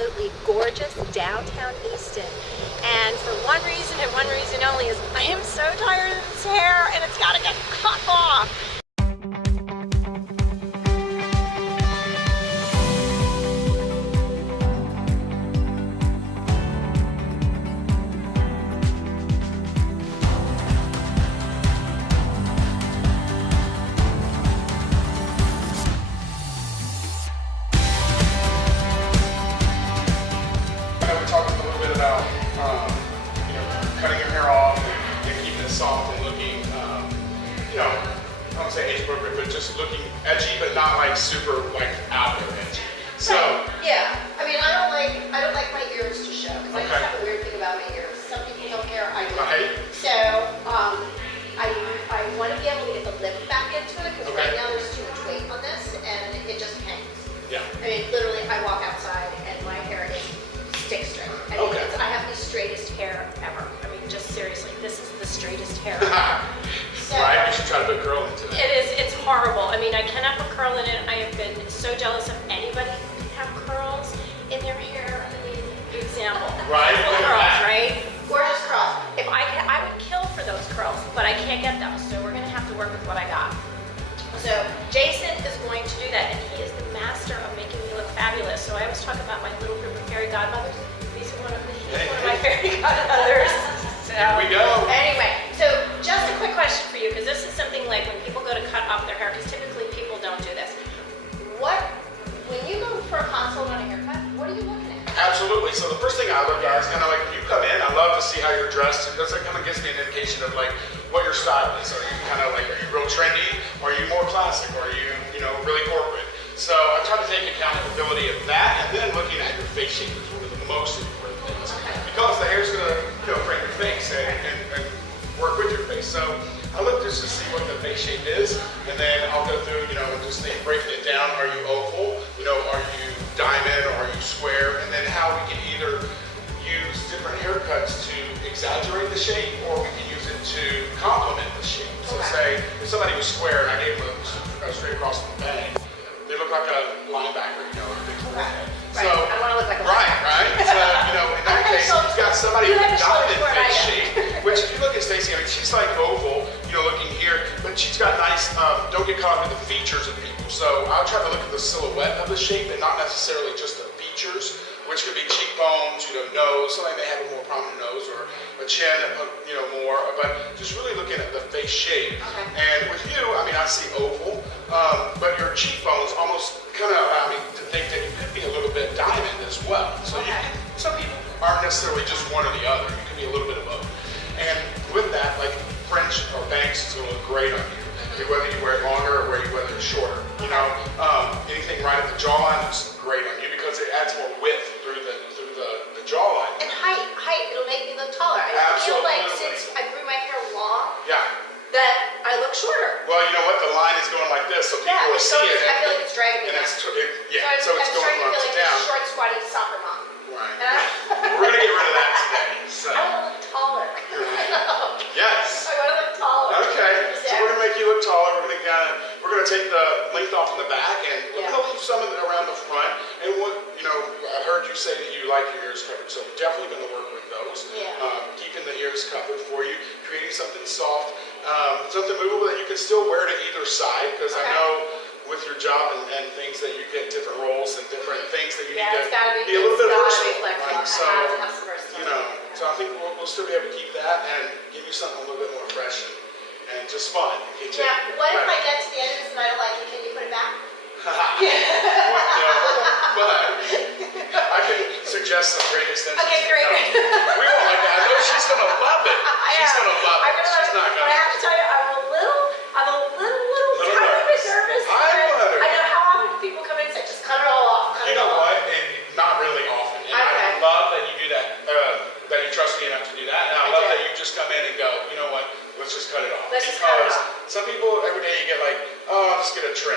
absolutely gorgeous downtown Easton. And for one reason and one reason only is I am so tired of this hair and it's got to get cut off. Cutting your hair off and keeping it soft and looking, I don't say age appropriate, but just looking edgy, but not like super like out there edgy. So yeah, I mean, I don't like my ears to show because I just have a weird thing about my ears. Some people don't care, I do. Right. So I want to be able to get the lift back into it because right now there's too much weight on this and it just hangs. Yeah. I mean, literally, I walk outside and my hair is stick straight. I mean, I have the straightest hair ever. I mean, just seriously, this is the straightest hair ever. So, right, you should try to put curl into it. It's horrible. I mean, I cannot put curl in it. I have been so jealous of anybody who can have curls in their hair. I mean, example. Right. Curls, right? gorgeous curls. If I would kill for those curls, but I can't get them, so we're gonna have to work with what I got. So Jason is going to do that, and he is the master of making me look fabulous. So I always talk about my little group of fairy godmothers. He's one of my fairy godmothers. So, here we go. Anyway, so just a quick question for you, because this is something like when people go to cut off their hair, because typically people don't do this. When you go for a consult on a haircut, what are you looking at? Absolutely. So the first thing I look at is kind of like when you come in, I love to see how you're dressed because that kind of gives me an indication of like what your style is. Are you kind of like, are you real trendy? Or are you more classic? Or are you, really corporate? So I try to take accountability of that, and then looking at your face shape is one of the most important things. Because the hair's going to frame your face and work with your face. So I look just to see what the face shape is, and then I'll go through, and just think, breaking it down. Are you oval? Are you diamond? Or are you square? And then how we can either use different haircuts to exaggerate the shape, or we can use it to complement the shape. So say if somebody was square and I gave them a straight across the bang, they look like a linebacker, a big forehead. Right. So, I want to look like a right. So, in that case, you've got somebody with diamond face shape, which if you look at Stacey, she's like oval, looking here, but she's got nice, don't get caught in the features of people. So I'll try to look at the silhouette of the shape and not necessarily just the features, which could be cheekbones, nose. Somebody may have a more prominent nose, or a chin, more, but just really looking at the face shape. And with you, I see oval, but your cheekbones almost kind of allow me to think that you could be a little bit diamond as well. So some people aren't necessarily just one or the other. You can be a little bit of both. And with that, like French or bangs is going to look great on you. Whether you wear it longer or whether you wear it shorter. Anything right at the jawline looks great on you because it adds more width through the jawline. And height, it'll make me look taller. I feel like since I grew my hair long, that I look shorter. Well, you know what? The line is going like this, so people will see it. I feel like it's dragging me down. So it's going up to down. Like a short, squatty soccer mom. Right. We're going to get rid of that today. So. I want to look taller. Yes. I want to look taller. Okay. So we're going to make you look taller. We're going to take the length off in the back, and we're going to leave some of it around the front. And I heard you say that you like your ears covered, so we're definitely going to work with those. Keeping the ears covered for you, creating something soft, something movable that you can still wear to either side, because I know with your job and things that you get different roles and different things that you need to be a little bit versatile. Right? So, so I think we'll still be able to keep that and give you something a little bit more fresh and just fun. Now, what if I get to the end of this and I don't like it? Can you put it back? But I can suggest some great extensions. Okay, great. We won't like that. I know she's going to love it. She's going to love it. She's not going to. But I have to tell you, I'm a little tiny bit nervous. I know how often people come in and say, just cut it all off. You know what? Not really often. And I love that you do that, that you trust me enough to do that. And I love that you just come in and go, you know what? Let's just cut it off. Because some people, every day you get like, oh, I'll just get a trim.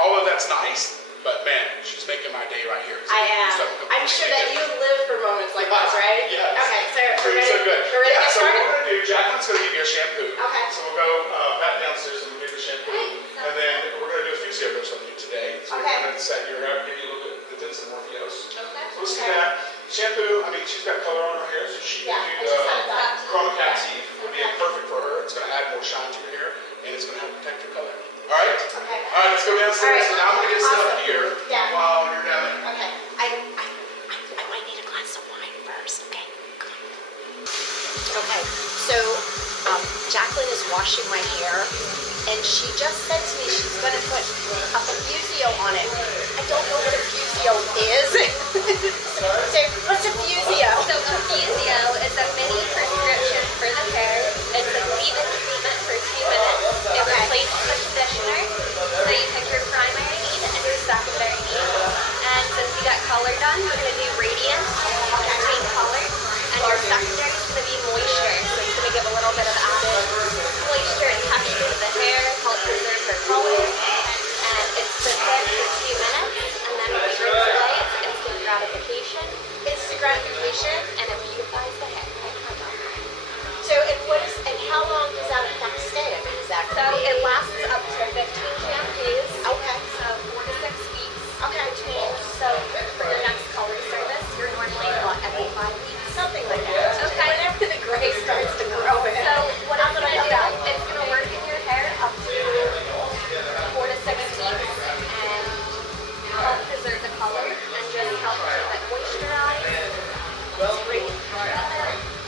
All of that's nice. But man, she's making my day right here. I am. I'm sure that you live for moments like this, right? Yes. Okay, so we're ready. So good. We're ready to get so started? what we're going to do, Jacqueline's going to give you a shampoo. Okay. So we'll go back downstairs and we'll give you a shampoo. And then we're going to do a few zeros on you today. So we're going to set your hair, give you a little bit of intensive Morpheus. Shampoo, I mean, she's got color on her hair, so she can do the Chroma Cat Eve. Would be perfect for her. It's going to add more shine to your hair, and it's going to help protect your color. All right? Okay. All right, let's go downstairs. So now I'm going to get set up here while you're down there. Okay. I might need a glass of wine first. Okay. Okay. So Jacqueline is washing my hair, and she just said to me she's going to put a fusio on it. I don't know what a fusio is. So what's a fusio? So a fusio is a mini prescription for the hair. It's a leave-in treatment for 2 minutes. It replaces the conditioner. So you pick your primary need and your secondary need. And since you got color done, we're going to do radiance between color. And your secondary is going to be moisture. So it's going to give a little bit of added moisture and texture to the hair, help preserve her color. And it's the tip for 2 minutes. And then when you rinse away, it's instant gratification. Instant gratification. And it beautifies the hair. So and how long does that effect stay? I mean, is that So it lasts up to 15 shampoos. okay? So 4 to 6 weeks. Okay. Between. So for your next color service, you're normally every 5 weeks. Something like that. Okay. Whenever the gray starts to grow in. So what I'm it's gonna gonna do that. do, it's gonna work in your hair up to 4 to 6 weeks and help preserve the color and just help keep it moisturized.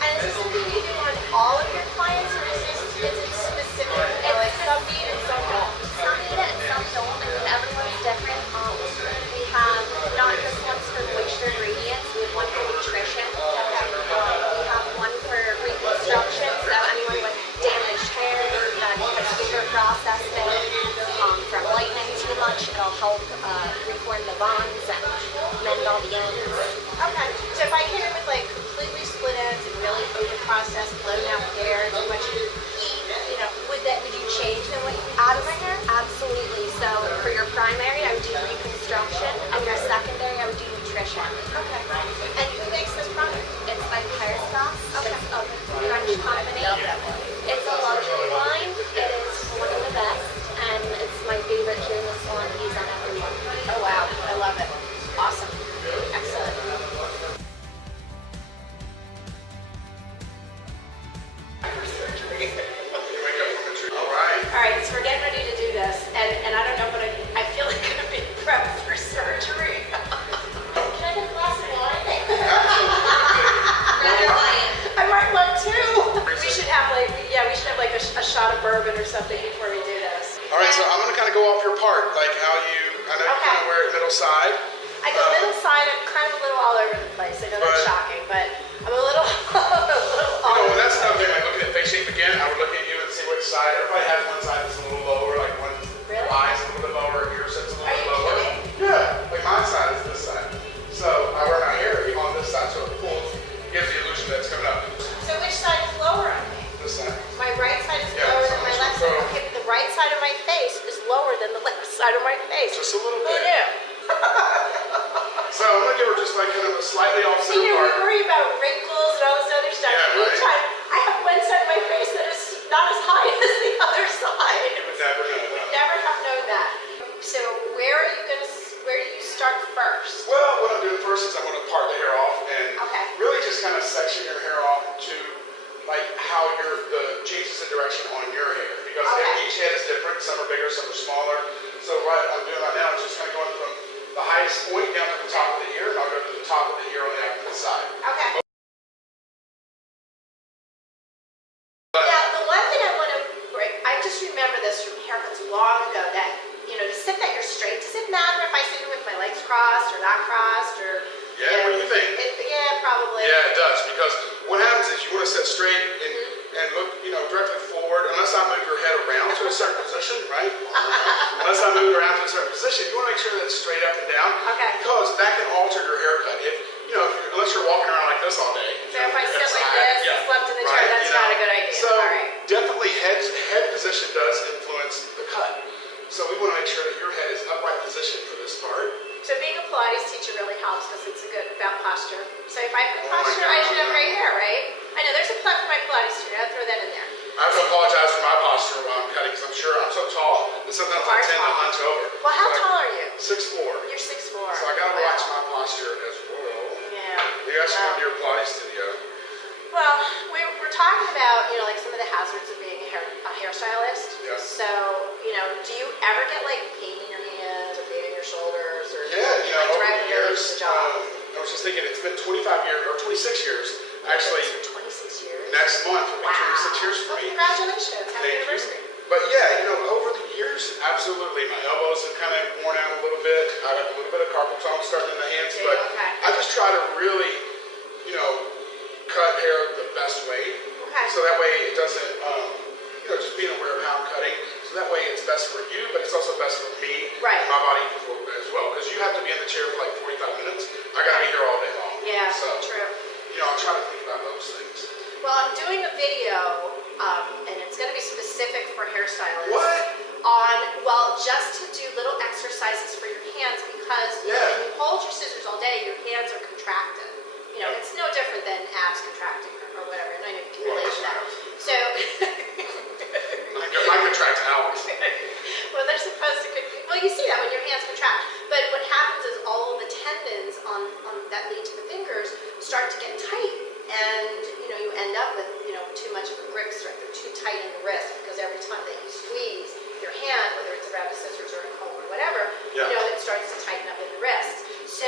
And is this something you do on all of your clients, or is it specific? Like some need and some don't. Some need it and some don't. I mean, everyone's different. We have not just ones for moisture and radiance. We have one for nutrition. We have one for reconstruction. So anyone with damaged hair that has finger processing from lightening too much, it'll help reform the bonds and mend all the ends. Okay. So if I came in with like completely split ends and really over processed, blown out hair, too much heat, would you change then what you add in my hair? Absolutely. So for your primary, I would do reconstruction, and your secondary, I would do nutrition. Okay. And who makes this product? It's by Paris. It's a French company. It's a luxury line. It is one of the best, and it's my favorite here in the salon to use on everyone. Oh wow, I love it. Awesome. Excellent. All right, so we're getting ready to do this, and I don't know, but I feel like I'm being prepped for surgery. Can I get a glass of wine? Rather wine. I might want two. We should have like a shot of bourbon or something before we do this. All right, so I'm going to kind of go off your part, like how I know you kind of wear it middle side. I go middle side. I'm kind of a little all over the place. I know that's shocking, but I'm a little all over. Well, that's another thing, like looking at face shape again, I would look at you and see which side. Everybody has one side that's a little lower, like one eye's a little bit lower, ear set's a little bit lower. Yeah, like my side is this side. So I wear my hair on this side, so it pulls, gives the illusion that it's coming up. So which side is lower on me? This side. My right side is lower than my left side. Okay, but the right side of my face is lower than the left side of my face. Just a little Who bit. knew? So I'm going to give her just like kind of a slightly off See, center we part. worry about wrinkles and all this other stuff. Yeah, Each right. time, I have one side of my face that is not as high as the other side. You would never know that. Never have known that. So where do you start first? Well, what I'm doing first is I'm going to part the hair off and really just kind of section your hair off to like how the changes in direction on your hair. Because each head is different. Some are bigger, some are smaller. So what I'm doing right now is just kind of going from the highest point down to the top of the ear, and I'll go to the top of the ear on the opposite side. Okay. Now, the one thing I want to break, I just remember this from haircuts long ago that, to sit that you're straight, does it matter if I sit here with my legs crossed or not crossed or? Yeah, what do you think? Yeah, probably. Yeah, it does, because what happens is you want to sit straight and look, directly forward, unless I move your head around to a certain position, right? Unless I move it around to a certain position, you want to make sure that it's straight up and down. Okay. Because that can alter your haircut. Unless you're walking around like this all day. So if I sit like this and slept in the chair, that's not a good idea. So All right. definitely head position does influence the cut. So we want to make sure that your head is upright position for this part. So being a Pilates teacher really helps because it's about posture. So if I put posture, I should have gray hair, right? I know there's a plug for my Pilates teacher. I'll throw that in there. I have to apologize for my posture while I'm cutting because I'm sure I'm so tall that sometimes I tend to hunch over. Well, how tall are you? 6'4". You're 6'4". So I got to relax my posture as well. Yeah. Yeah, we're talking about, like some of the hazards of being a hairstylist. Yeah. So, do you ever get like pain in your hands or pain in your shoulders or Yeah, like over direct the years, to the job? I was just thinking it's been 25 years or 26 years actually. 26 years. Next month will be Wow. 26 years for Well, me. congratulations! Happy Thank you. anniversary. But yeah, over the years, absolutely, my elbows have kind of worn out a little bit. I got a little bit of carpal tunnel starting in the hands, Yeah, but okay. I just try to really, cut hair the best way. Okay. So that way it doesn't, just being aware of how I'm cutting. So that way it's best for you, but it's also best for me Right. and my body as well. Because you have to be in the chair for like 45 minutes. I got to be here all day long. Yeah, So, true. I'm trying to think about those things. Well, I'm doing a video, and it's going to be specific for hairstylists. What? Just to do little exercises for your hands because Yeah. when you hold your scissors all day, your hands are contracted. It's no different than abs contracting or whatever. I know you can relate to that. So, Mine contract out. well, they're supposed to. Well, you see that when your hands contract. But what happens is all of the tendons on that lead to the fingers start to get tight, and you end up with too much of a grip strength. They're too tight in the wrist because every time that you squeeze your hand, whether it's around the scissors or a comb or whatever, Yeah. it starts to tighten up in the wrist. So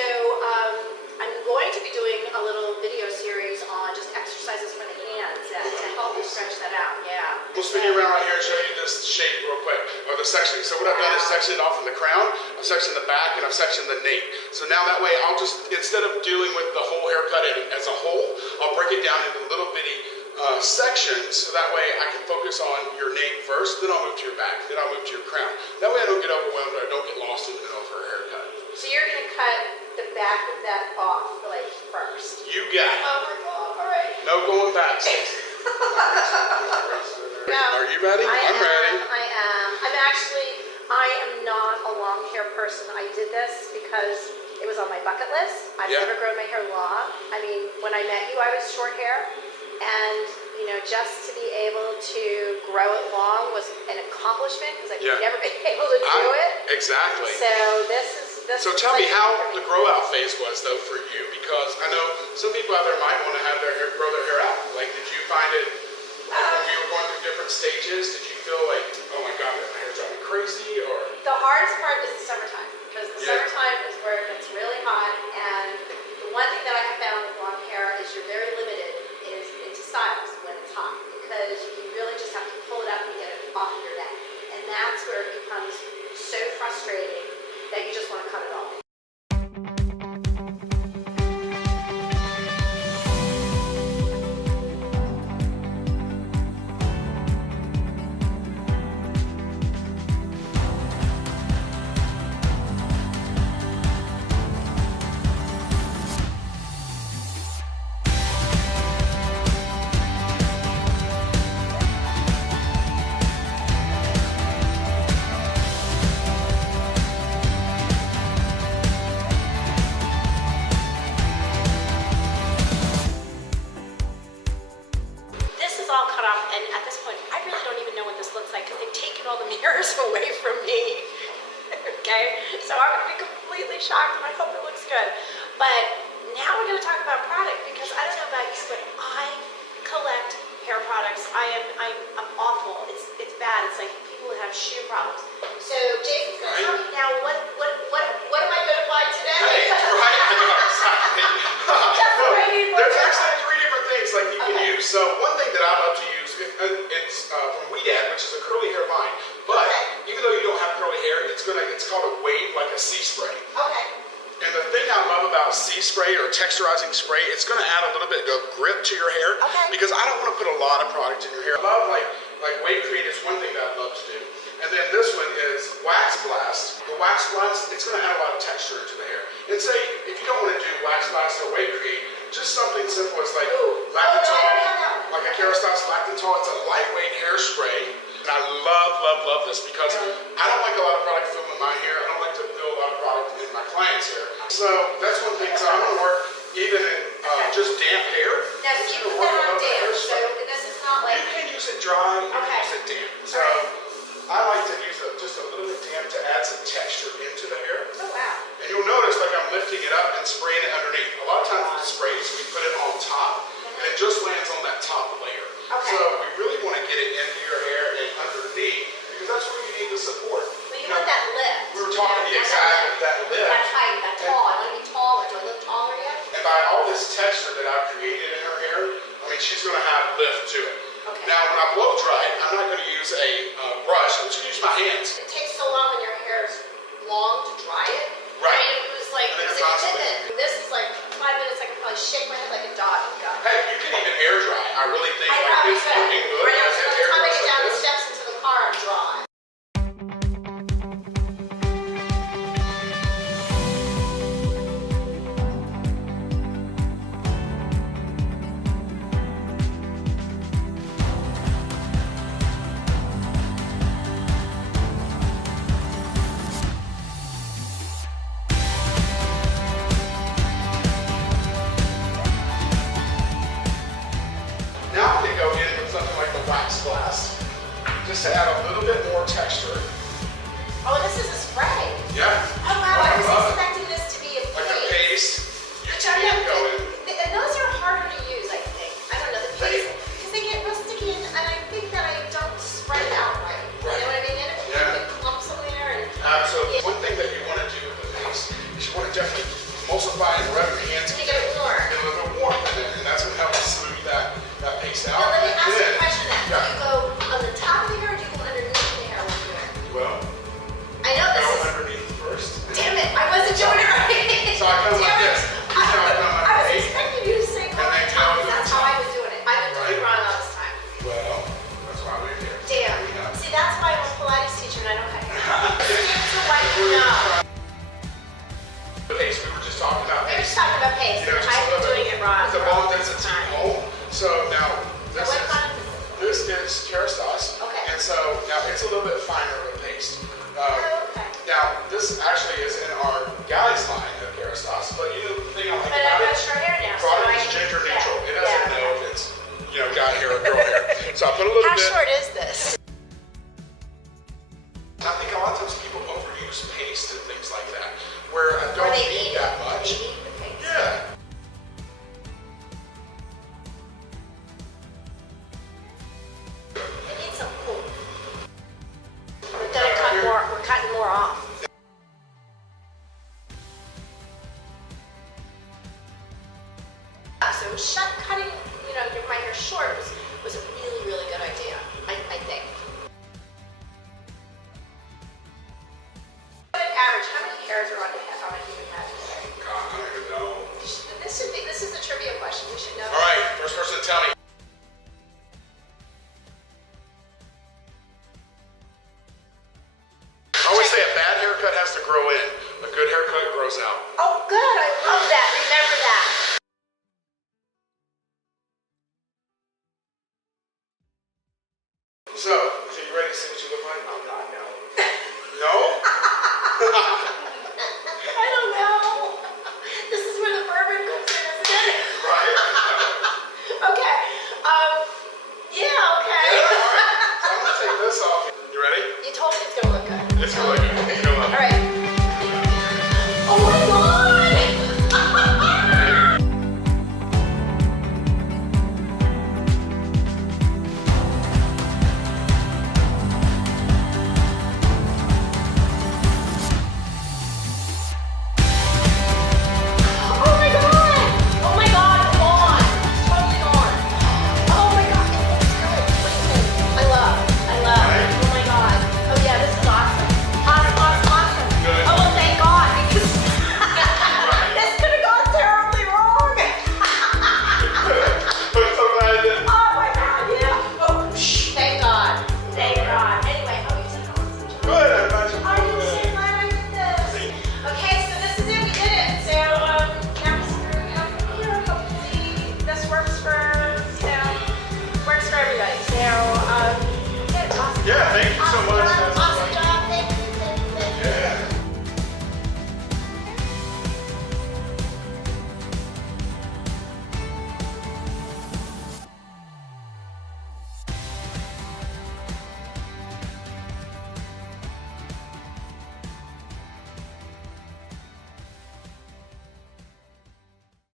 I'm going to be doing a little video series on just exercises for the hands to help you stretch that out. Yeah. We'll spin you around right here and show you this shape real quick, or the sectioning. So what I've done is sectioned off in the crown, I've sectioned the back, and I've sectioned the nape. So now that way I'll just, instead of dealing with the whole haircut as a whole, I'll break it down into little bitty sections, so that way I can focus on your nape first, then I'll move to your back, then I'll move to your crown. That way I don't get overwhelmed or I don't get lost in the middle of her haircut. So you're going to cut the back of that off, first. You got it. Oh my God! All right. No going back, Stacey. No, Are you ready? I'm ready. I am not a long hair person. I did this because it was on my bucket list. I've Yeah. never grown my hair long. I mean, when I met you, I was short hair. And, just to be able to grow it long was an accomplishment because I've Yeah. never been able to do it. Exactly. So this So is tell me like how for me. the grow out phase was though for you, because I know some people out there might want to have their hair, grow their hair out. Like, did you find it when we were going through different stages? Did you feel like, oh my God, my hair's driving me crazy? Or The hardest part is the summertime because the Yeah. summertime is where it gets really hot. And the one thing that I have found with long hair is you're very limited into styles when it's hot because you really just have to pull it up and get it off of your neck. And that's where it becomes so frustrating that you just want to cut it off. This is all cut off, and at this point, I really don't even know what this looks like because they've taken all the mirrors away from me. Okay, so I'm gonna be completely shocked, and I hope it looks good. But now we're gonna talk about product because I don't know about you, but I collect hair products. I'm awful. It's bad. It's like people who have shoe problems. So Jason's gonna tell me now what am I gonna buy today? hey, right? I know, exactly. No, there's actually 3 different things like you can use. So one thing that I love to use, it's from Weedad, which is a curly hair vine. But even though you don't have curly hair, it's called a wave, like a sea spray. Okay. And the thing I love about sea spray or texturizing spray, it's going to add a little bit of grip to your hair. Okay. Because I don't want to put a lot of product in your hair. I love like wave create is one thing that I love to do. And then this one is wax blast. The wax blast, it's going to add a lot of texture into the hair. And say, if you don't want to do wax blast or wave create, just something simple as like lactitol, like a Kerastase lactitol. It's a lightweight hairspray. And I love this because I don't like a lot of product filling my hair. I don't like to fill a lot of product in my client's hair. So that's one thing. So I'm going to work even in just damp hair. Now, Just you gonna put work that on with the damp, hairspray. so this is not like... You can use it dry, you can Okay. use it damp. So I like to use it just a little bit damp to add some texture into the hair. Oh, wow. And you'll notice like I'm lifting it up and spraying it underneath. A lot of times with sprays, we put it on top, and it just lands on that top texture that I've created in her hair, I mean, she's gonna have lift to it. Okay. Now, when I blow dry it, I'm not gonna use a brush, I'm just gonna use my hands. It takes so long when your hair is long to dry it. Right. I mean, it was like, And then it it's was constantly- like a minute. This is like 5 minutes. I could probably shake my head like a dog and go. Hey, you can even air dry. I really think I like probably it's could. looking good. Right now, If so it by the air time I dries get like down the this. steps into the car, I'm dry. Now I'm gonna go in with something like the wax glass, just to add a little bit more texture. Oh, this is a spray. Yeah. Oh wow, I was love it. expecting this to be a Like a paste. paste. You Which I can know, go in. and those are harder to use, I think. I don't know, the paste, because they get real sticky, and I think that I don't spread it out right. You know what I mean? And if you Yeah. get clumps somewhere, and So one thing that you want to do with the paste is you want to definitely emulsify and rub your hands to get it warm. get a little bit warm with it, and that's going to help smooth that paste out. Now let me ask you Then- a question then. Yeah. Do you go on the top of the hair, or do you go underneath the hair when you do it? Well, I know go this is, underneath first. damn it, I wasn't doing it right. So I come like Damn it. this. You know, I come I was underneath. expecting you to say go on then the go top, to the that's how top. I was doing it. I've been doing it Right. wrong all this time. Well, that's why we're here. Damn. Yeah. See, that's why I'm a Pilates teacher and I don't have hair. So like, no. The paste, we were just talking about We were paste. just talking about paste. You know, just I've a been little doing bit it wrong. with the for bone a density long time. hole. So now this what is kind of- this is Kerastase. Okay. And so now it's a little bit finer of a paste. Oh, okay. Now this actually is in our guys line of Kerastase, but you know the thing I like But about I've got it, short hair now, so product I is can- gender yeah, neutral. It doesn't yeah. know if it's guy hair or girl hair. So I put a little How bit. short is this? I think a lot of times people overuse paste and things like that, where I Or don't they need eat that They much. eat the paste. Yeah. It needs some cool. We're cutting more off. So cutting, my hair short was a really, really good idea.